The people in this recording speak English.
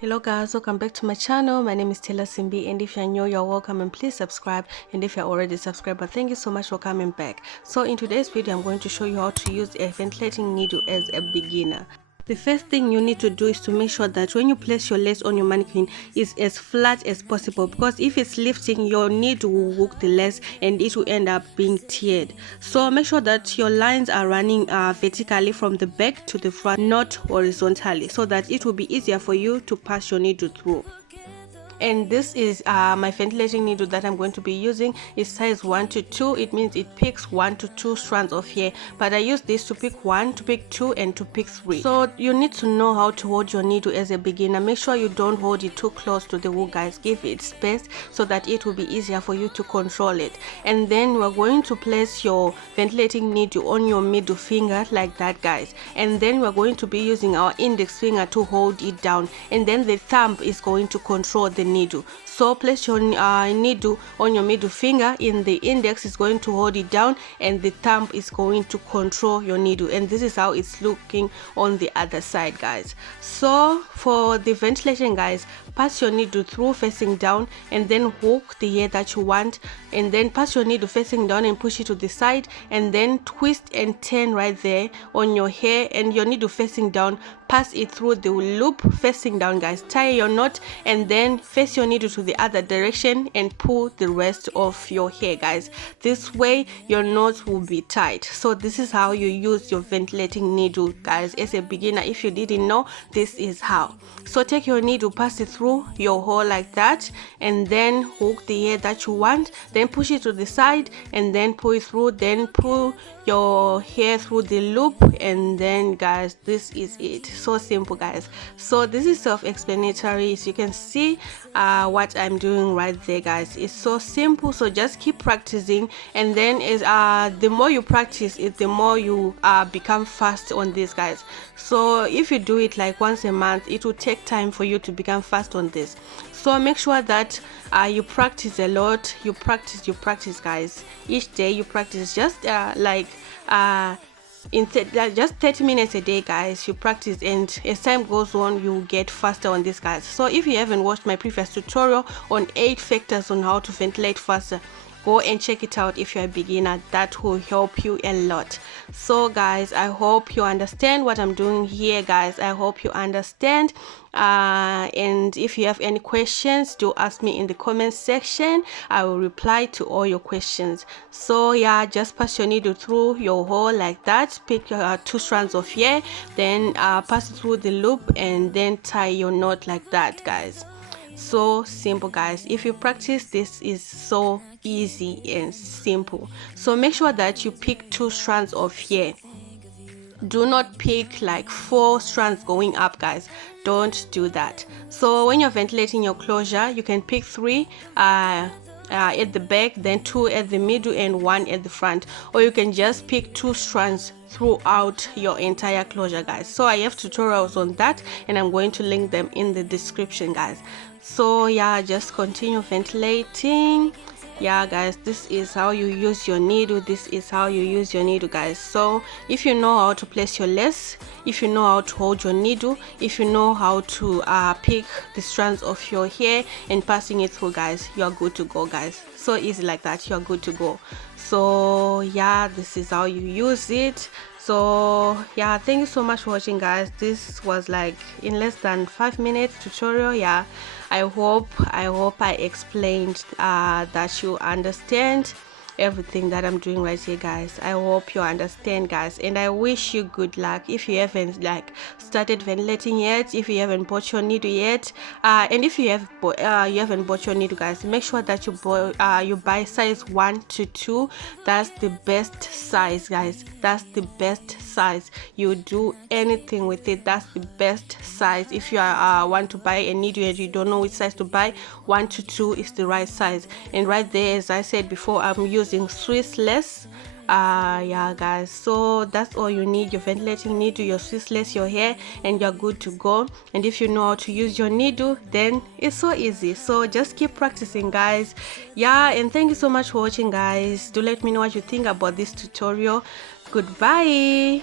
Hello guys, welcome back to my channel. My name is Taylor Simbi, and if you're new, you're welcome, and please subscribe. And if you're already subscribed, thank you so much for coming back. So in today's video, I'm going to show you how to use a ventilating needle as a beginner. The first thing you need to do is to make sure that when you place your lace on your mannequin, is as flat as possible, because if it's lifting, your needle will hook the lace and it will end up being teared. So make sure that your lines are running vertically from the back to the front, not horizontally, so that it will be easier for you to pass your needle through. And this is my ventilating needle that I'm going to be using. It's size 1 to 2. It means it picks 1 to 2 strands of hair, but I use this to pick 1, to pick 2, and to pick 3. So you need to know how to hold your needle as a beginner. Make sure you don't hold it too close to the hook, guys. Give it space so that it will be easier for you to control it. And then we're going to place your ventilating needle on your middle finger like that, guys. And then we're going to be using our index finger to hold it down, and then the thumb is going to control the needle. So place your needle on your middle finger, in the index is going to hold it down, and the thumb is going to control your needle. And this is how it's looking on the other side, guys. So for the ventilation, guys, pass your needle through facing down, and then hook the hair that you want, and then pass your needle facing down and push it to the side, and then twist and turn right there on your hair, and your needle facing down, pass it through the loop facing down, guys. Tie your knot, and then face your needle to the other direction and pull the rest of your hair, guys. This way your knot will be tied. So this is how you use your ventilating needle, guys, as a beginner. If you didn't know, this is how. So take your needle, pass it through your hole like that, and then hook the hair that you want, then push it to the side, and then pull it through, then pull your hair through the loop, and then, guys, this is it. So simple, guys. So this is self-explanatory. As you can see what I'm doing right there, guys. It's so simple. So just keep practicing, and then is the more you practice it, the more you become fast on this, guys. So if you do it like once a month, it will take time for you to become fast on this. So make sure that you practice a lot. You practice, guys. Each day you practice, just just 30 minutes a day, guys. You practice, and as time goes on, you get faster on this, guys. So if you haven't watched my previous tutorial on 8 factors on how to ventilate faster, go and check it out. If you're a beginner, that will help you a lot. So guys, I hope you understand what I'm doing here, guys. I hope you understand, and if you have any questions, do ask me in the comment section. I will reply to all your questions. So yeah, just pass your needle through your hole like that, pick 2 strands of hair, then pass it through the loop, and then tie your knot like that, guys. So simple, guys. If you practice, this is so easy and simple. So make sure that you pick 2 strands of hair. Do not pick like 4 strands going up, guys. Don't do that. So when you're ventilating your closure, you can pick 3 at the back, then 2 at the middle, and 1 at the front, or you can just pick 2 strands throughout your entire closure, guys. So I have tutorials on that, and I'm going to link them in the description, guys. So yeah, just continue ventilating. Yeah, guys, this is how you use your needle. This is how you use your needle, guys. So if you know how to place your lace, if you know how to hold your needle, if you know how to pick the strands of your hair and passing it through, guys, you are good to go, guys. So easy like that, you are good to go. So yeah, this is how you use it. So yeah, thank you so much for watching, guys. This was like in less than 5 minutes tutorial. Yeah, I hope I explained that you understand everything that I'm doing right here, guys. I hope you understand, guys, and I wish you good luck. If you haven't started ventilating yet, if you haven't bought your needle yet, and if you haven't bought your needle, guys, make sure that you buy size 1 to 2. That's the best size, guys. That's the best size. You do anything with it, that's the best size. If you want to buy a needle and you don't know which size to buy, 1 to 2 is the right size. And right there, as I said before, I'm using Swiss lace. Yeah, guys, so that's all you need: your ventilating needle, your Swiss lace, your hair, and you're good to go. And if you know how to use your needle, then it's so easy. So just keep practicing, guys. Yeah, and thank you so much for watching, guys. Do let me know what you think about this tutorial. Goodbye.